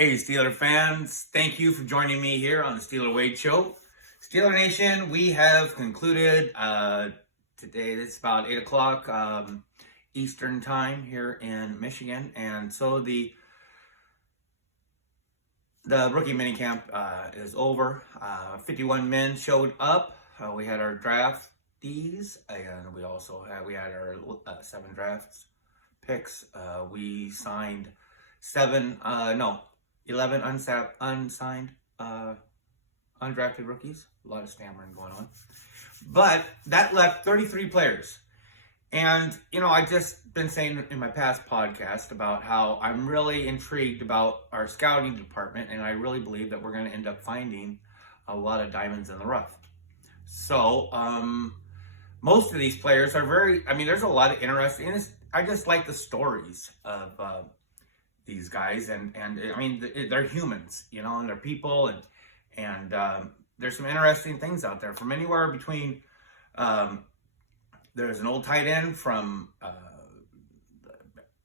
Hey, Steeler fans, thank you for joining me here on the Steeler Wade Show. Steeler Nation, we have concluded today. It's about 8 o'clock Eastern time here in Michigan. And so the rookie minicamp is over. 51 men showed up. We had our draftees, and we had our 7 drafts picks. We signed 11 unsigned undrafted rookies. A lot of stammering going on. But that left 33 players. And, I just been saying in my past podcast about how I'm really intrigued about our scouting department, and I really believe that we're going to end up finding a lot of diamonds in the rough. So, most of these players are there's a lot of interesting, I just like the stories of these guys, and they're humans, and they're people, and there's some interesting things out there from anywhere between. There's an old tight end from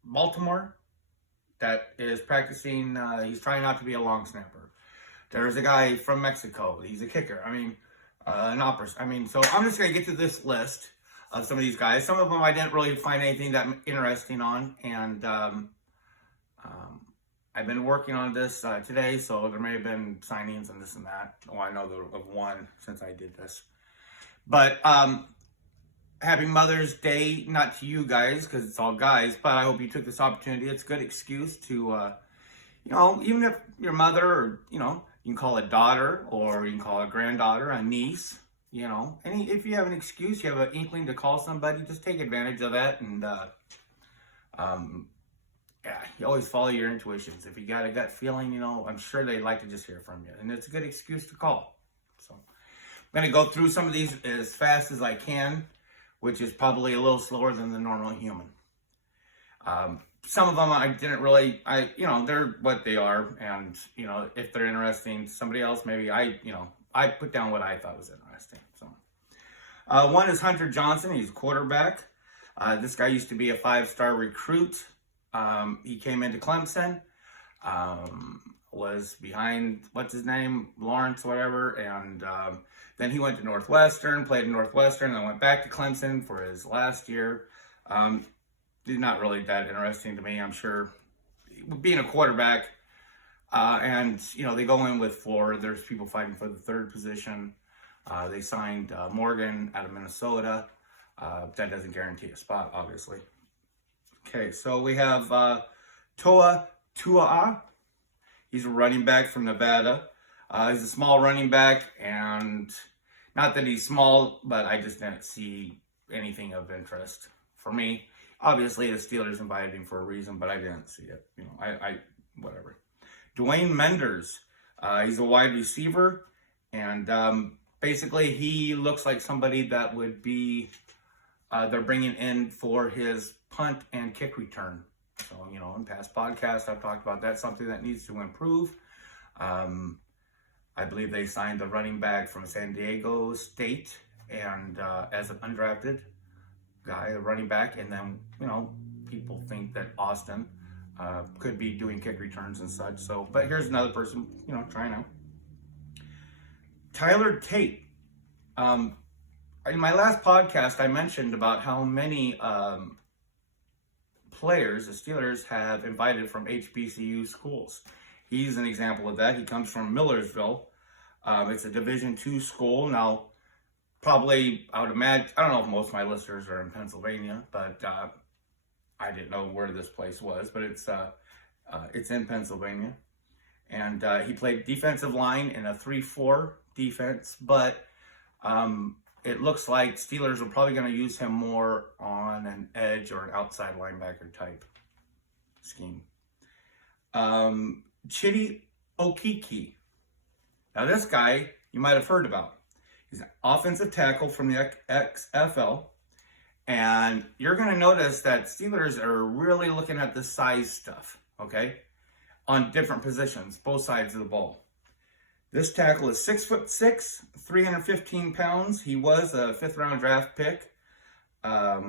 Baltimore that is practicing. He's trying not to be a long snapper. There's a guy from Mexico. He's a kicker. An opera. So I'm just gonna get to this list of some of these guys. Some of them I didn't really find anything that interesting on, and I've been working on this today, so there may have been signings and this and that. Oh, I know of one since I did this. But happy Mother's Day, not to you guys, because it's all guys, but I hope you took this opportunity. It's a good excuse to, even if your mother, or, you can call a daughter, or you can call a granddaughter, a niece, if you have an excuse, you have an inkling to call somebody, just take advantage of that, and you always follow your intuitions. If you got a gut feeling, I'm sure they'd like to just hear from you. And it's a good excuse to call. So I'm going to go through some of these as fast as I can, which is probably a little slower than the normal human. Some of them I didn't really, they're what they are. And, if they're interesting to somebody else, maybe I put down what I thought was interesting. So one is Hunter Johnson. He's a quarterback. This guy used to be a 5-star recruit. He came into Clemson, was behind, what's his name, Lawrence, whatever, and then he went to Northwestern, played in Northwestern, and went back to Clemson for his last year. Not really that interesting to me, I'm sure. Being a quarterback, and, they go in with 4. There's people fighting for the 3rd position. They signed Morgan out of Minnesota. That doesn't guarantee a spot, obviously. Okay, so we have Toa Tua'a. He's a running back from Nevada. He's a small running back, and not that he's small, but I just didn't see anything of interest for me. Obviously, the Steelers invited him for a reason, but I didn't see it. Whatever. Dwayne Menders. He's a wide receiver, and basically he looks like somebody that would be they're bringing in for his punt and kick return. So, in past podcasts, I've talked about that's something that needs to improve. I believe they signed a running back from San Diego State, and as an undrafted guy, a running back, and then, people think that Austin could be doing kick returns and such. So, but here's another person, trying out. Tyler Tate. In my last podcast, I mentioned about how many players the Steelers have invited from HBCU schools. He's an example of that. He comes from Millersville. It's a Division II school. Now, probably, I would imagine, I don't know if most of my listeners are in Pennsylvania, but I didn't know where this place was, but it's in Pennsylvania. And he played defensive line in a 3-4 defense, but it looks like Steelers are probably going to use him more on an edge or an outside linebacker type scheme. Chidi Okeke. Now this guy you might have heard about. He's an offensive tackle from the XFL. And you're going to notice that Steelers are really looking at the size stuff, okay? On different positions, both sides of the ball. This tackle is 6'6", 315 pounds. He was a 5th-round draft pick a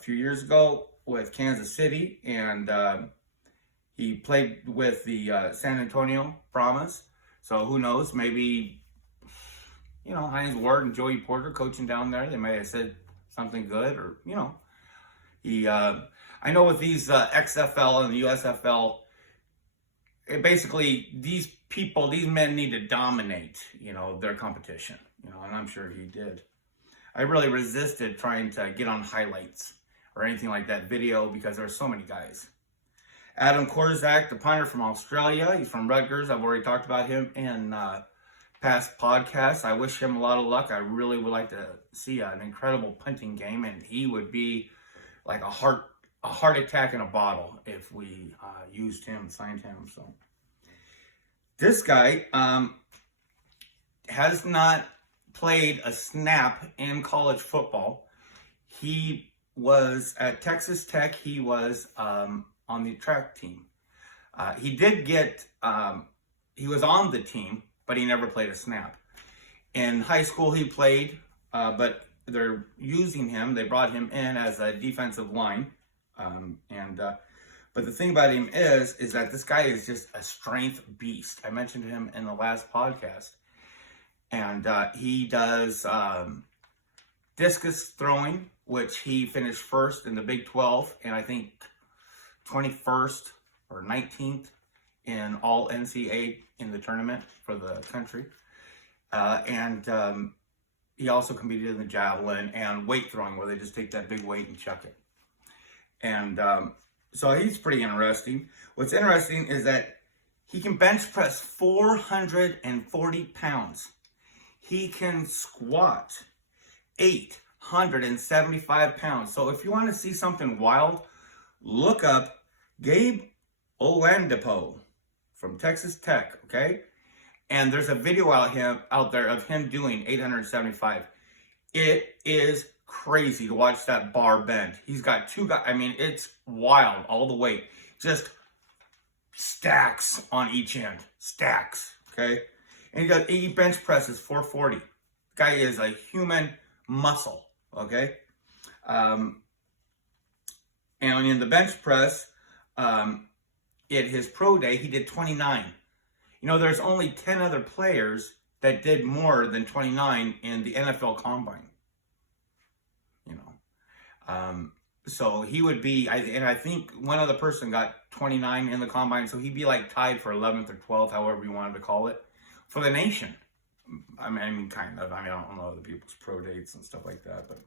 few years ago with Kansas City, and He played with the San Antonio Brahmas. So who knows? Maybe, Heinz Ward and Joey Porter coaching down there, they may have said something good, or, I know with these XFL and the USFL, basically these men need to dominate, their competition, and I'm sure he did. I really resisted trying to get on highlights or anything like that video because there were so many guys. Adam Korzak, the punter from Australia. He's from Rutgers. I've already talked about him in past podcasts. I wish him a lot of luck. I really would like to see an incredible punting game, and he would be like a heart attack in a bottle if we used him, signed him. So this guy has not played a snap in college football. He was at Texas Tech. He was on the track team. He was on the team, but he never played a snap. In high school, he played, but they're using him. They brought him in as a defensive line. But the thing about him is that this guy is just a strength beast. I mentioned him in the last podcast. And he does discus throwing, which he finished first in the Big 12, and I think 21st or 19th in all NCAA in the tournament for the country. He also competed in the javelin and weight throwing, where they just take that big weight and chuck it. And so he's pretty interesting. What's interesting is that he can bench press 440 pounds. He can squat 875 pounds. So if you want to see something wild, look up Gabe Oladipo from Texas Tech, okay? And there's a video out there of him doing 875. It is crazy to watch that bar bend. He's got two guys. I mean, it's wild all the way. Just stacks on each end. Stacks, okay? And he bench presses 440. Guy is a human muscle, okay? And in the bench press, at his pro day, he did 29. There's only 10 other players that did more than 29 in the NFL Combine. So he would be, and I think one other person got 29 in the Combine, so he'd be like tied for 11th or 12th, however you wanted to call it, for the nation. I mean, kind of. I don't know the people's pro dates and stuff like that, but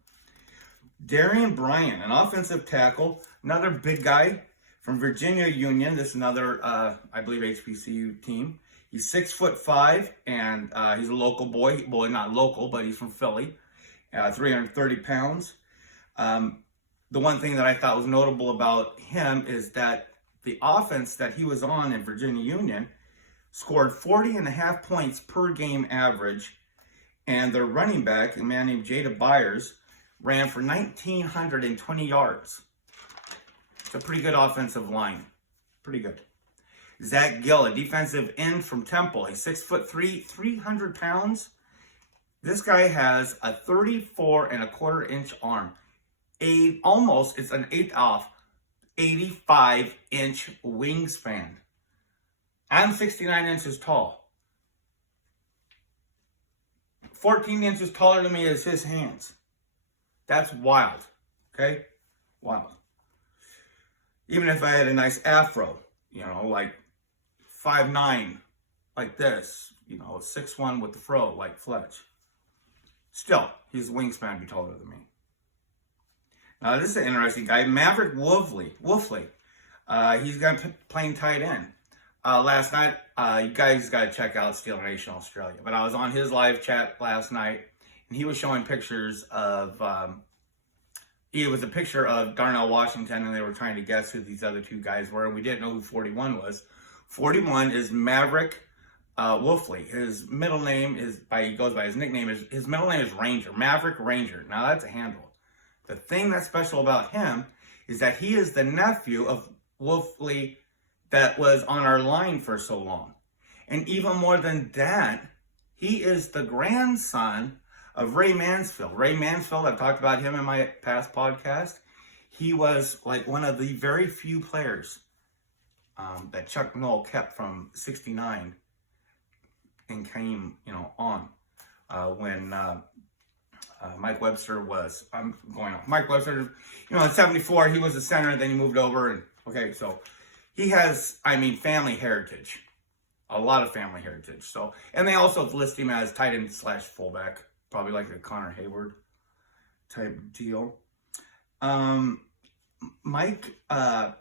Darian Bryant, an offensive tackle, another big guy from Virginia Union. This is another, I believe, HBCU team. He's 6'5", and he's a local boy. Well, not local, but he's from Philly. 330 pounds. The one thing that I thought was notable about him is that the offense that he was on in Virginia Union scored 40.5 points per game average, and their running back, a man named Jada Byers, ran for 1,920 yards. It's a pretty good offensive line. Pretty good. Zach Gill, a defensive end from Temple. He's 6'3", 300 pounds. This guy has a 34.25-inch arm. It's an 85-inch wingspan. I'm 69 inches tall. 14 inches taller than me is his hands. That's wild. Okay? Wild. Even if I had a nice afro, like 5'9", like this, 6'1" with the fro, like Fletch. Still, his wingspan be taller than me. Now, this is an interesting guy, Maverick Wolfley. He's playing tight end. Last night, you guys got to check out Steeler Nation Australia. But I was on his live chat last night, and he was showing pictures of, it was a picture of Darnell Washington, and they were trying to guess who these other two guys were, and we didn't know who 41 was. 41 is Maverick Wolfley. His middle name he goes by his nickname, his middle name is Ranger, Maverick Ranger. Now, that's a handle. The thing that's special about him is that he is the nephew of Wolfley that was on our line for so long. And even more than that, he is the grandson of Ray Mansfield. Ray Mansfield, I've talked about him in my past podcast. He was like one of the very few players that Chuck Noll kept from '69 and came, on when Mike Webster was. I'm going on. Mike Webster, in '74, he was a center. Then he moved over, and okay, so he has, family heritage, a lot of family heritage. So, and they also list him as tight end / fullback, probably like a Connor Hayward type deal. Mike, now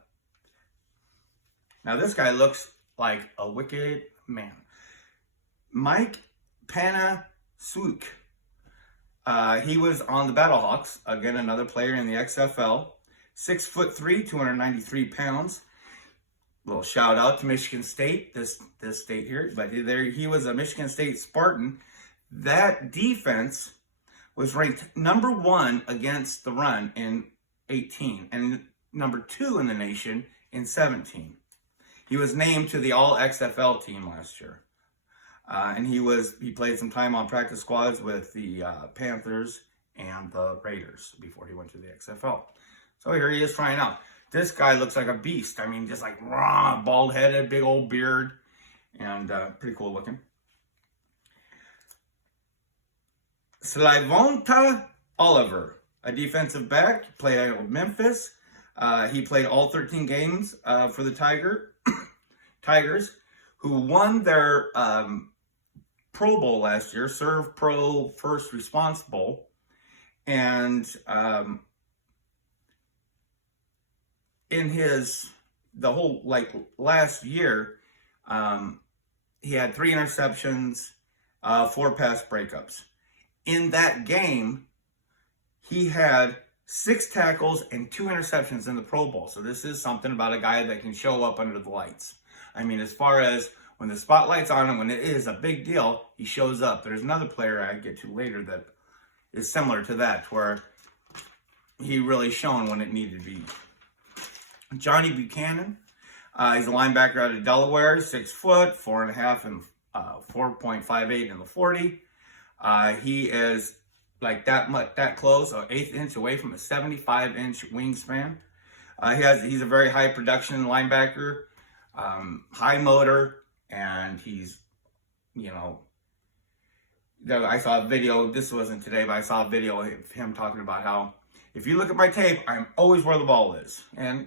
this guy looks like a wicked man. Mike Panasuk. He was on the Battlehawks, again, another player in the XFL. 6'3", 293 pounds. Little shout out to Michigan State, this state here. But he was a Michigan State Spartan. That defense was ranked number 1 against the run in 18 and number 2 in the nation in 17. He was named to the All XFL team last year. And he played some time on practice squads with the Panthers and the Raiders before he went to the XFL. So here he is trying out. This guy looks like a beast. Just like raw, bald-headed, big old beard, and pretty cool looking. Slavonta Oliver, a defensive back, played out of Memphis. He played all 13 games for the Tigers, who won their Pro Bowl last year, Serve Pro First Response Bowl, and in the whole last year, he had 3 interceptions, 4 pass breakups. In that game, he had 6 tackles and 2 interceptions in the Pro Bowl. So this is something about a guy that can show up under the lights. As far as when the spotlight's on him, when it is a big deal, he shows up. There's another player I get to later that is similar to that, where he really shone when it needed to be. Johnny Buchanan, he's a linebacker out of Delaware, 6 foot, 4.5 and 4.58 in the 40. He is like that close, an 1/8 inch away from a 75-inch wingspan. He's a very high production linebacker, high motor, and he's, I saw a video, this wasn't today, but I saw a video of him talking about how, if you look at my tape, I'm always where the ball is. And,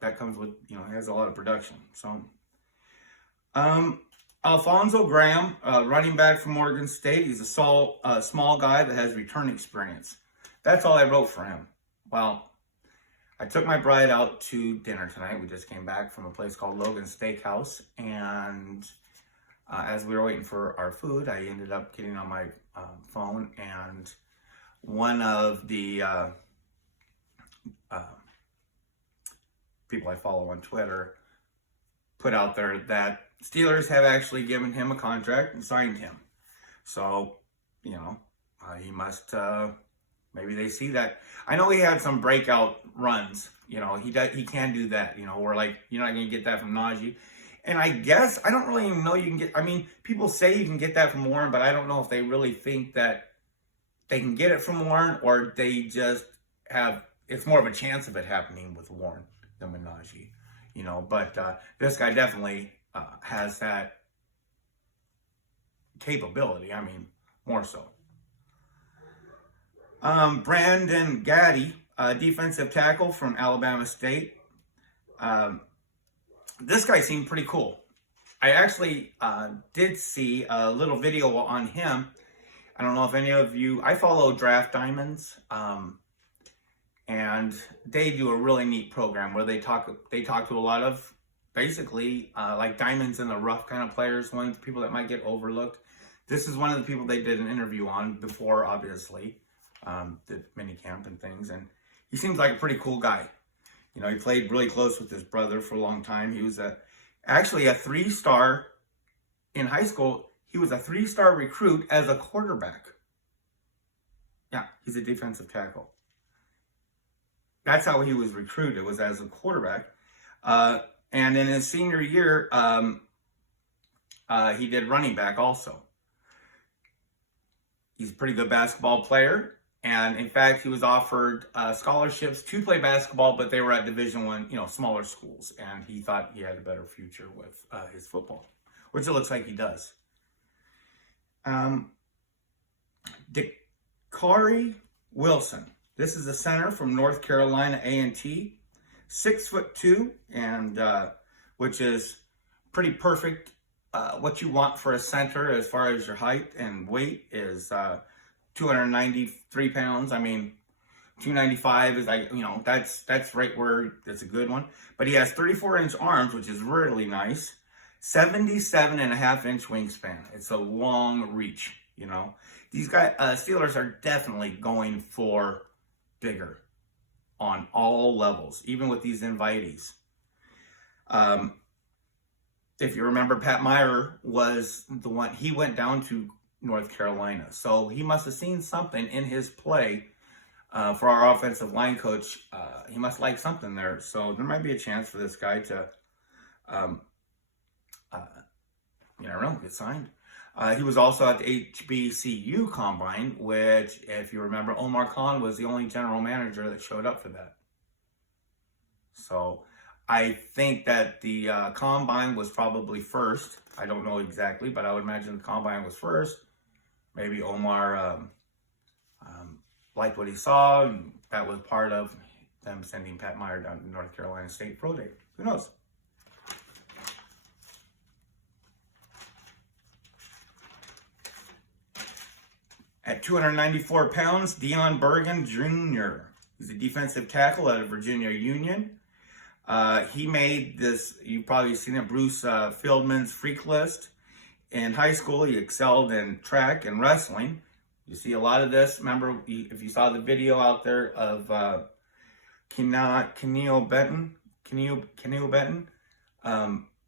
that comes with, he has a lot of production. So, Alfonso Graham, running back from Oregon State. He's a small guy that has return experience. That's all I wrote for him. Well, I took my bride out to dinner tonight. We just came back from a place called Logan Steakhouse. And as we were waiting for our food, I ended up getting on my phone, and one of the people I follow on Twitter put out there that Steelers have actually given him a contract and signed him. So, he must, maybe they see that. I know he had some breakout runs. He can do that, where you're not going to get that from Najee. And I guess, I don't really even know you can get, people say you can get that from Warren, but I don't know if they really think that they can get it from Warren, or they just have, it's more of a chance of it happening with Warren than with Najee, but this guy definitely has that capability, more so. Brandon Gaddy, defensive tackle from Alabama State. This guy seemed pretty cool. I actually did see a little video on him. I don't know if any of you, I follow Draft Diamonds, and they do a really neat program where they talk to a lot of, basically, like diamonds in the rough kind of players, people that might get overlooked. This is one of the people they did an interview on before, obviously, the minicamp and things, and he seems like a pretty cool guy. He played really close with his brother for a long time. He was actually a 3-star in high school. He was a 3-star recruit as a quarterback. Yeah, he's a defensive tackle. That's how he was recruited, was as a quarterback. And in his senior year, he did running back also. He's a pretty good basketball player, And in fact, he was offered scholarships to play basketball, but they were at Division I, smaller schools. And he thought he had a better future with his football, which it looks like he does. Dakari Wilson. This is a center from North Carolina A&T, 6'2", and which is pretty perfect. What you want for a center as far as your height and weight is 293 pounds. I mean, 295 is like, that's right where it's a good one. But he has 34-inch arms, which is really nice. 77.5-inch wingspan. It's a long reach, These guys, Steelers are definitely going for bigger on all levels, even with these invitees. If you remember, Pat Meyer was the one, he went down to North Carolina. So he must have seen something in his play for our offensive line coach. He must like something there. So there might be a chance for this guy to, get signed. He was also at the HBCU Combine, which, if you remember, Omar was the only general manager that showed up for that. So I think that the Combine was probably first. I don't know exactly, but I would imagine the Combine was first. Maybe Omar liked what he saw, and that was part of them sending Pat Meyer down to North Carolina State Pro Day. Who knows? At 294 pounds, Dion Bergen Jr. He's a defensive tackle out of Virginia Union. He made this, you've probably seen it, Bruce Fieldman's Freak List. In high school, he excelled in track and wrestling. You see a lot of this. Remember, if you saw the video out there of Keneal Benton,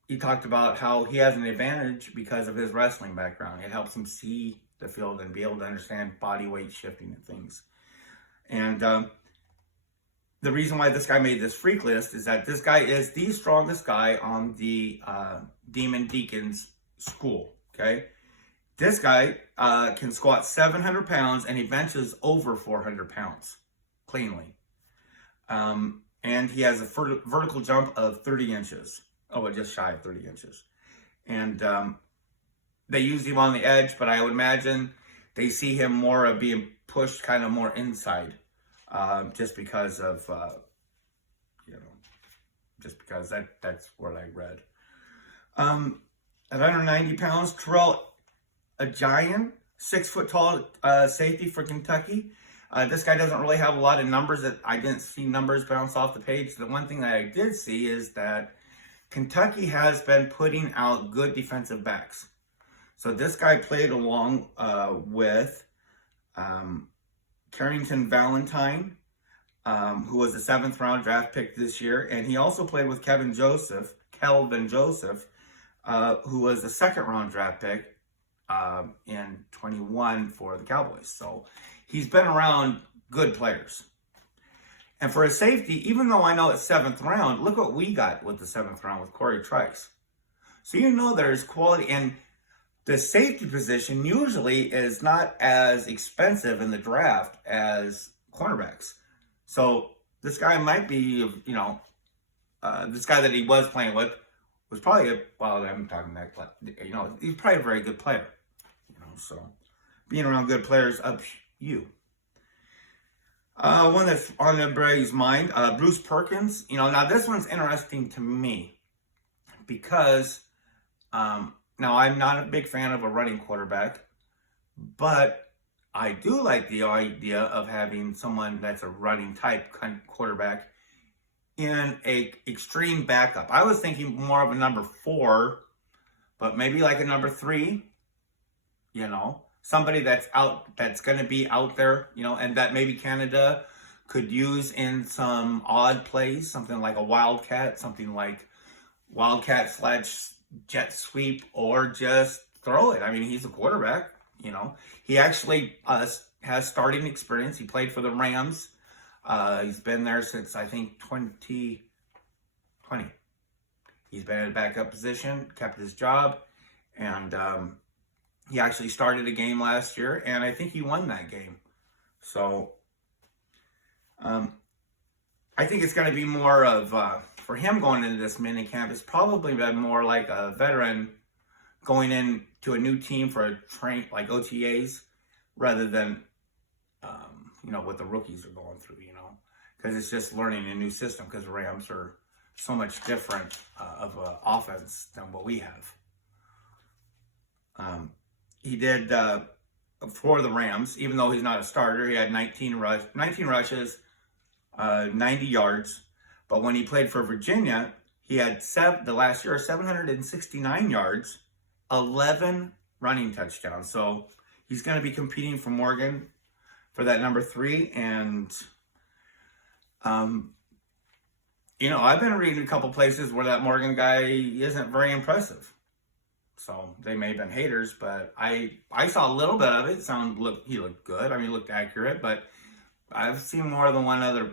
he talked about how he has an advantage because of his wrestling background. It helps him see the field and be able to understand body weight shifting and things. And the reason why this guy made this freak list is that this guy is the strongest guy on the Demon Deacons school, okay? This guy can squat 700 pounds and he benches over 400 pounds cleanly. And he has a vertical jump of 30 inches. Oh, just shy of 30 inches. And they use him on the edge, but I would imagine they see him more of being pushed kind of more inside, just because of, just because that's what I read. At 190 pounds, Terrell Ajayan, 6 foot tall safety for Kentucky. This guy doesn't really have a lot of numbers. That I didn't see numbers bounce off the page. The one thing that I did see is that Kentucky has been putting out good defensive backs. So this guy played along with Carrington Valentine, who was a 7th round draft pick this year. And he also played with Kelvin Joseph, who was a 2nd round draft pick in 21 for the Cowboys. So he's been around good players. And for a safety, even though I know it's 7th round, look what we got with the 7th round with Corey Trice. So there's quality. And the safety position usually is not as expensive in the draft as cornerbacks. So this guy might be, this guy that he was playing with was probably I'm talking that, he's probably a very good player. So being around good players ups you. One that's on everybody's mind, Bruce Perkins. Now this one's interesting to me because, now, I'm not a big fan of a running quarterback, but I do like the idea of having someone that's a running type quarterback in a extreme backup. I was thinking more of a number 4, but maybe like a number 3, somebody that's going to be out there, and that maybe Canada could use in some odd plays, something like a wildcat, something like wildcat / jet sweep, or just throw it. I mean, he's a quarterback, He actually has starting experience. He played for the Rams. He's been there since, I think, 2020. He's been in a backup position, kept his job, and he actually started a game last year, and I think he won that game. So I think it's going to be more of, for him going into this mini camp, it's probably been more like a veteran going into a new team for a like OTAs, rather than, what the rookies are going through, because it's just learning a new system, because the Rams are so much different of an offense than what we have. He did, for the Rams, even though he's not a starter, he had 19 rushes, 90 yards. But when he played for Virginia, he had the last year 769 yards, 11 running touchdowns. So he's going to be competing for Morgan for that number 3. And, I've been reading a couple places where that Morgan guy isn't very impressive. So they may have been haters, but I saw a little bit of it. He looked good. I mean, he looked accurate, but I've seen more than one other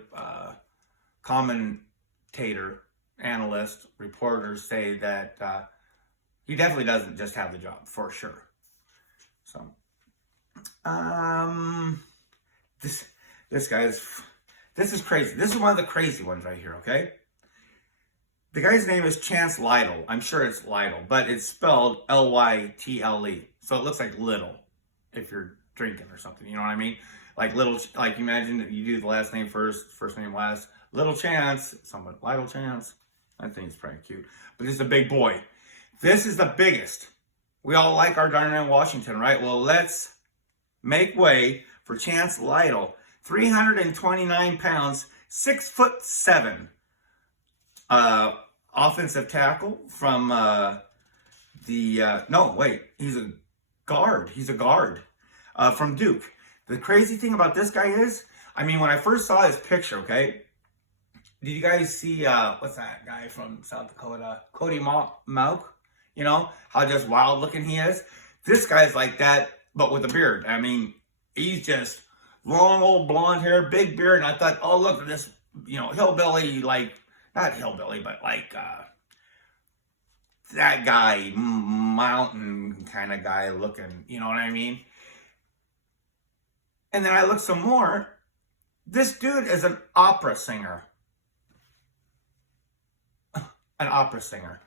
commentator, analyst, reporter say that he definitely doesn't just have the job, for sure. So, this is crazy. This is one of the crazy ones right here, okay? The guy's name is Chance Lytle. I'm sure it's Lytle, but it's spelled Lytle. So it looks like little if you're drinking or something. You know what I mean? Like little, like imagine that you do the last name first, first name last. Little Chance, somewhat Lytle Chance. I think it's pretty cute. But this is a big boy. This is the biggest. We all like our Darnell Washington, right? Well, let's make way for Chance Lytle. 329 pounds, 6'7". Offensive tackle from he's a guard. He's a guard from Duke. The crazy thing about this guy is, when I first saw his picture, okay, did you guys see, what's that guy from South Dakota? Cody Mauch, how just wild looking he is? This guy's like that, but with a beard. He's just long old blonde hair, big beard, and I thought, oh, look at this, hillbilly, not hillbilly, but that guy, mountain kind of guy looking, you know what I mean? And then I looked some more. This dude is an opera singer. An opera singer.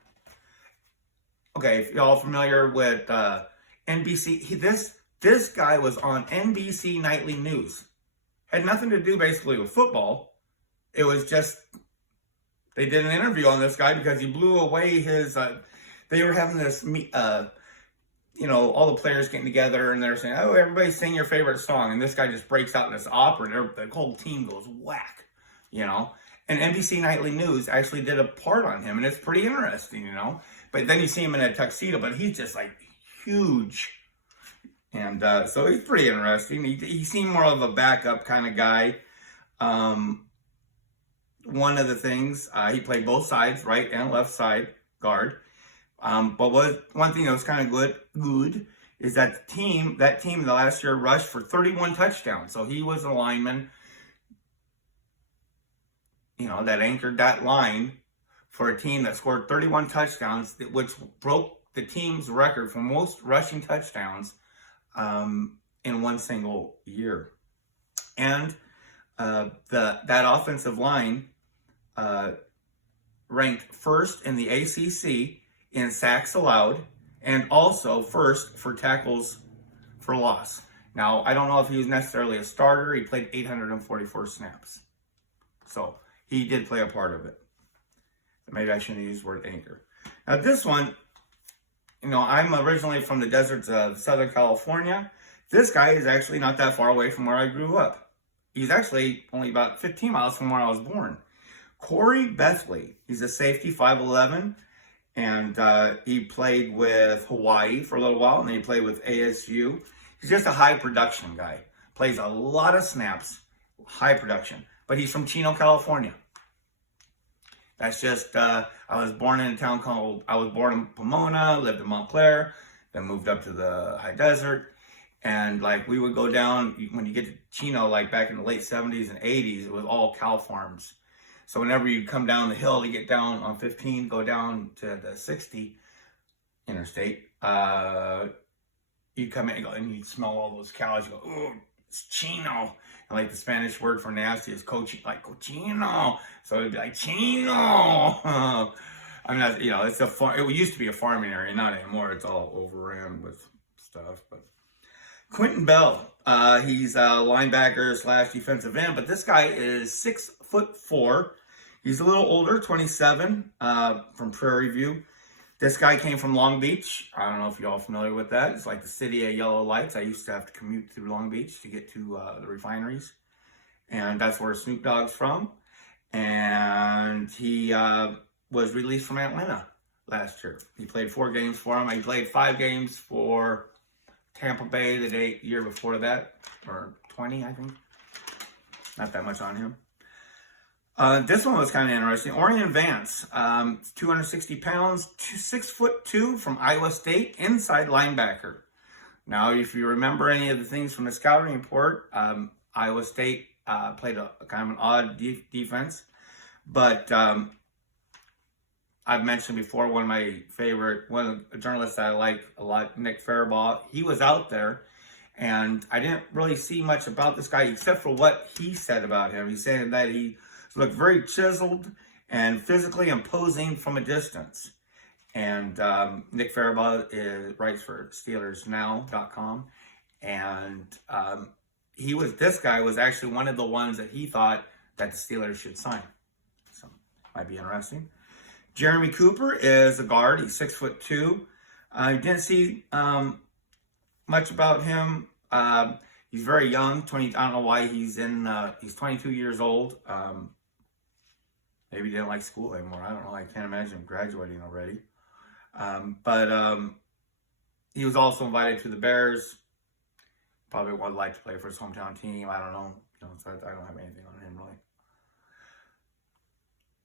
Okay, if y'all familiar with NBC, this guy was on NBC Nightly News. Had nothing to do basically with football. It was just, they did an interview on this guy because he blew away his, they were having this, all the players getting together and they're saying, oh, everybody sing your favorite song. And this guy just breaks out in this opera and the whole team goes whack, And NBC Nightly News actually did a part on him and it's pretty interesting, But then you see him in a tuxedo, but he's just huge. And so he's pretty interesting. He seemed more of a backup kind of guy. One of the things, he played both sides, right and left side guard. But one thing that was kind of good is that team the last year rushed for 31 touchdowns. So he was a lineman, that anchored that line for a team that scored 31 touchdowns, which broke the team's record for most rushing touchdowns in one single year. And that offensive line ranked first in the ACC in sacks allowed, and also first for tackles for loss. Now, I don't know if he was necessarily a starter. He played 844 snaps. So he did play a part of it. Maybe I shouldn't use the word anchor. Now this one, I'm originally from the deserts of Southern California. This guy is actually not that far away from where I grew up. He's actually only about 15 miles from where I was born. Corey Bethley. He's a safety, 5'11", and he played with Hawaii for a little while, and then he played with ASU. He's just a high production guy. Plays a lot of snaps, high production. But he's from Chino, California. That's just, I was born in Pomona, lived in Montclair, then moved up to the high desert. And we would go down, when you get to Chino, back in the late 70s and 80s, it was all cow farms. So whenever you come down the hill to get down on 15, go down to the 60 interstate, you come in and go, and you smell all those cows. You go, oh, it's Chino. And like the Spanish word for nasty is cochino. So it'd be like chino. I'm not, it's it used to be a farming area, not anymore. It's all overran with stuff. But Quentin Bell, he's a linebacker / defensive end, but this guy is 6'4". He's a little older, 27, from Prairie View. This guy came from Long Beach. I don't know if you're all familiar with that. It's like the city of yellow lights. I used to have to commute through Long Beach to get to the refineries. And that's where Snoop Dogg's from. And he was released from Atlanta last year. He played 4 games for him. He played 5 games for Tampa Bay the year before that, or 20, I think. Not that much on him. This one was kind of interesting. Orion Vance, 260 pounds, 6'2" from Iowa State, inside linebacker. Now, if you remember any of the things from the scouting report, Iowa State played a kind of an odd defense, but I've mentioned before, one of the journalists that I like a lot, Nick Farabaugh, he was out there, and I didn't really see much about this guy except for what he said about him. He's saying that he looked very chiseled and physically imposing from a distance. And Nick Farabaugh writes for SteelersNow.com, and this guy was actually one of the ones that he thought that the Steelers should sign. So might be interesting. Jeremy Cooper is a guard. He's 6'2". I didn't see much about him. He's very young. I don't know why he's 22 years old. Maybe he didn't like school anymore. I don't know. I can't imagine him graduating already. But he was also invited to the Bears. Probably would like to play for his hometown team. I don't know. So I don't have anything on him really.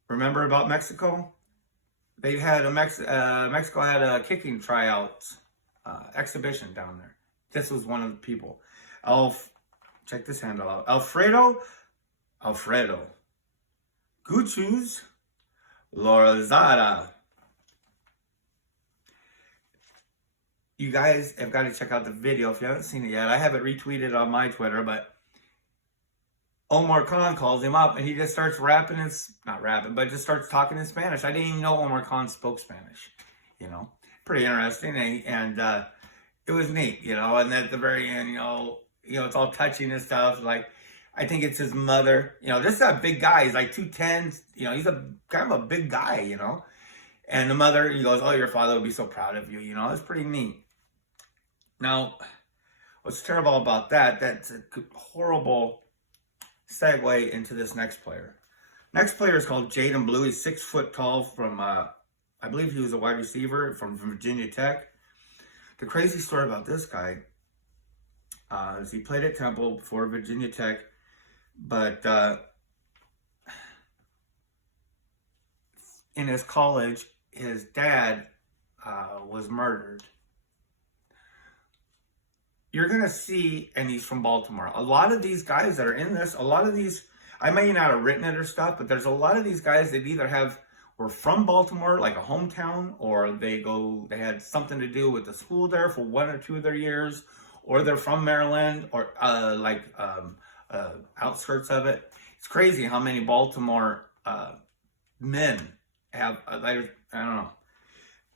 Remember about Mexico? They had Mexico had a kicking tryout exhibition down there. This was one of the people. Check this handle out. Alfredo. Gutierrez Lorazada. You guys have got to check out the video if you haven't seen it yet. I have it retweeted on my Twitter, but Omar Khan calls him up and he just starts just starts talking in Spanish. I didn't even know Omar Khan spoke Spanish, pretty interesting. And it was neat, and at the very end, it's all touching and stuff. Like, I think it's his mother, this is a big guy. He's like 210, he's a kind of a big guy, and the mother, he goes, "Oh, your father would be so proud of you." It's pretty neat. Now, what's terrible about that's a horrible segue into this next player. Next player is called Jaden Blue. He's 6 foot tall from, I believe he was a wide receiver from Virginia Tech. The crazy story about this guy is he played at Temple before Virginia Tech, but in his college, his dad was murdered. You're going to see, and he's from Baltimore, a lot of these guys that are in this, I may not have written it or stuff, but there's a lot of these guys that either were from Baltimore, like a hometown, or they had something to do with the school there for 1 or 2 of their years, or they're from Maryland, or outskirts of it. It's crazy how many Baltimore men have, I don't know.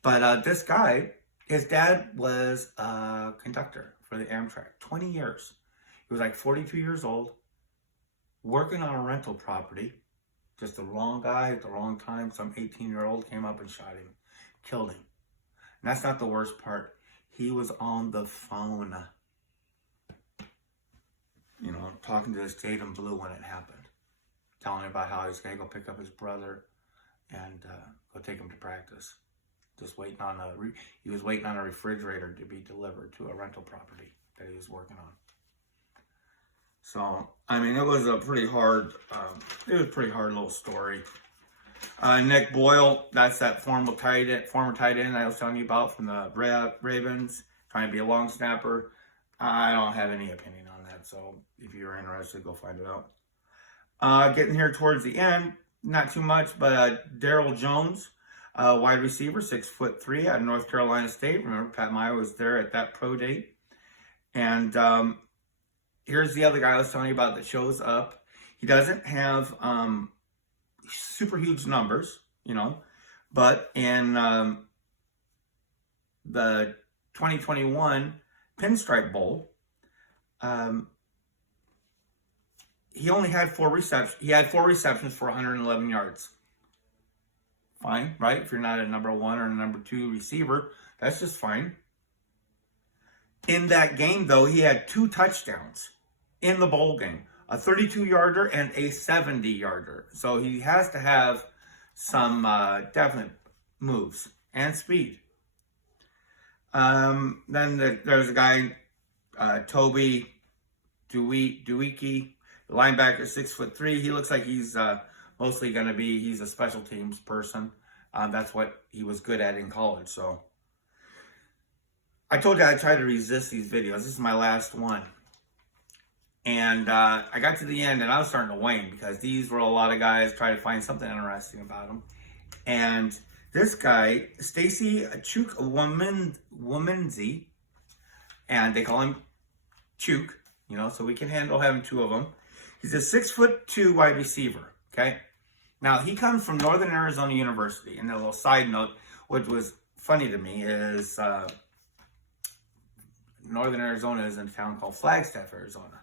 But this guy, his dad was a conductor for the Amtrak, 20 years. He was like 42 years old, working on a rental property. Just the wrong guy at the wrong time. Some 18-year-old came up and shot him, killed him. And that's not the worst part. He was on the phone, talking to this Jaden Blue when it happened, telling him about how he was going to go pick up his brother and go take him to practice. Just waiting on he was waiting on a refrigerator to be delivered to a rental property that he was working on. So, it was a pretty hard little story. Nick Boyle, that's that former tight end I was telling you about from the Ravens, trying to be a long snapper. I don't have any opinion on that, so if you're interested, go find it out. Getting here towards the end, not too much, but Daryl Jones, wide receiver, 6'3", out of North Carolina State. Remember, Pat Meyer was there at that pro date. And here's the other guy I was telling you about that shows up. He doesn't have super huge numbers, you know, but in the 2021 Pinstripe Bowl, he only had 4 receptions. He had 4 receptions for 111 yards. Fine, right? If you're not a number 1 or a number 2 receiver, that's just fine. In that game, though, he had 2 touchdowns in the bowl game, a 32-yarder and a 70-yarder. So he has to have some definite moves and speed. Then there's a guy, Toby Dewicki, the linebacker, 6'3". He looks like he's mostly going to be, he's a special teams person. That's what he was good at in college. So I told you I tried to resist these videos. This is my last one. And I got to the end and I was starting to wane because these were a lot of guys trying to find something interesting about them. And this guy, Stacy Chukwuemeka, and they call him Chuk, you know, so we can handle having 2 of them. He's a 6'2" wide receiver, okay? Now, he comes from Northern Arizona University. And a little side note, which was funny to me, is Northern Arizona is in a town called Flagstaff, Arizona.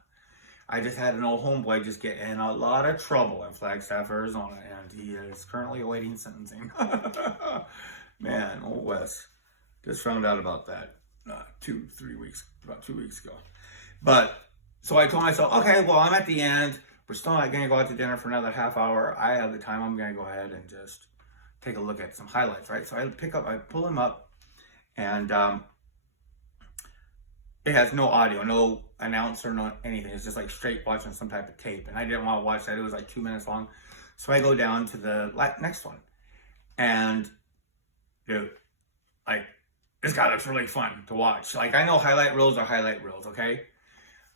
I just had an old homeboy just get in a lot of trouble in Flagstaff, Arizona, and he is currently awaiting sentencing. Man, old Wes. Just found out about that about 2 weeks ago. But, so I told myself, okay, well, I'm at the end. We're still not going to go out to dinner for another half hour. I have the time. I'm going to go ahead and just take a look at some highlights, right? So I pull him up, and it has no audio, no announcer, not anything. It's just like straight watching some type of tape. And I didn't want to watch that. It was like 2 minutes long. So I go down to the next one. And, dude, like, this guy looks really fun to watch. Like, I know highlight reels are highlight reels, okay?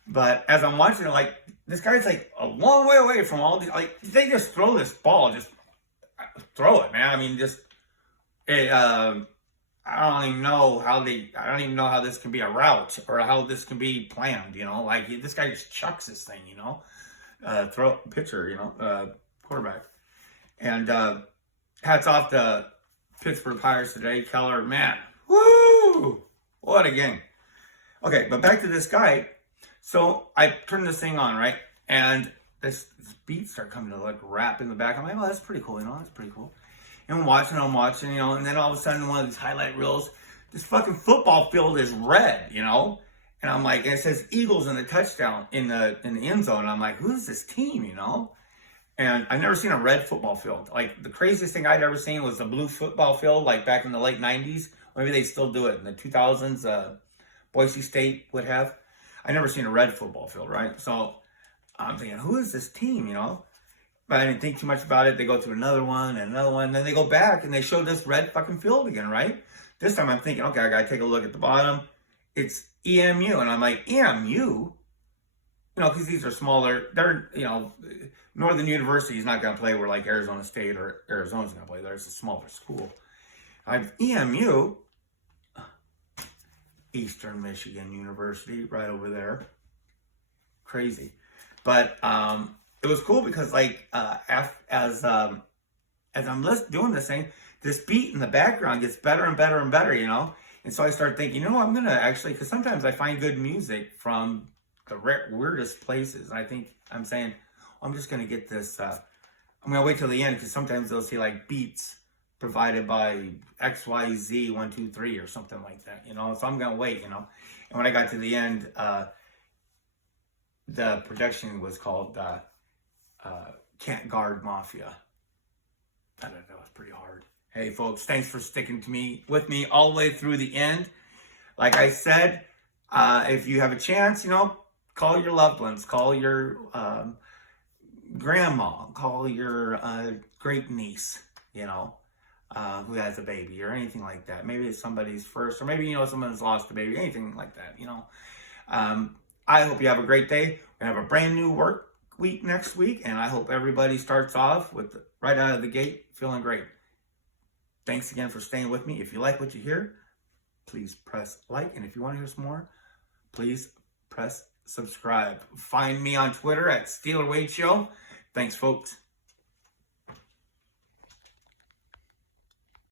But as I'm watching it, like, this guy's like a long way away from all these. Like, they just throw this ball, just throw it, man. I mean, just, I don't even know how this can be a route or how this can be planned, you know? Like, this guy just chucks this thing, you know? Pitcher, you know, quarterback. And hats off to Pittsburgh Pirates today. Keller, man, woo! What a game. Okay, but back to this guy. So I turn this thing on, right? And this beats start coming to like rap in the back. I'm like, oh, that's pretty cool, you know? That's pretty cool. And I'm watching, you know, and then all of a sudden one of these highlight reels, this fucking football field is red, you know? And I'm like, and it says Eagles in the touchdown in the end zone. And I'm like, who's this team, you know? And I've never seen a red football field. Like, the craziest thing I'd ever seen was the blue football field, like back in the late 90s. Maybe they still do it in the 2000s. Boise State would have. I never seen a red football field, right? So I'm thinking, who is this team, you know? But I didn't think too much about it. They go to another one and another one. And then they go back and they show this red fucking field again, right? This time I'm thinking, okay, I got to take a look at the bottom. It's EMU. And I'm like, EMU? You know, because these are smaller. They're, you know, Northern University is not going to play where like Arizona State or Arizona's going to play. There's a smaller school. I'm EMU. Eastern Michigan University, right over there. Crazy. But it was cool because, like, as I'm doing this thing, this beat in the background gets better and better and better, you know? And so I started thinking, you know, I'm going to actually, because sometimes I find good music from the weirdest places. And I think I'm saying, I'm just going to get this, I'm going to wait till the end because sometimes they'll see, like, beats provided by XYZ 123 or something like that, you know? So I'm going to wait, you know? And when I got to the end, the production was called Can't Guard Mafia. I don't know, that was pretty hard. Hey, folks, thanks for sticking with me all the way through the end. Like I said, if you have a chance, you know, call your loved ones, call your grandma, call your great niece, you know, who has a baby or anything like that. Maybe it's somebody's first, or maybe, you know, someone's lost a baby, anything like that, you know. I hope you have a great day. We have a brand new work week next week, and I hope everybody starts off with right out of the gate feeling great. Thanks again for staying with me. If you like what you hear, please press like, and if you want to hear some more, please press subscribe. Find me on Twitter at Steeler Wade Show. Thanks, folks.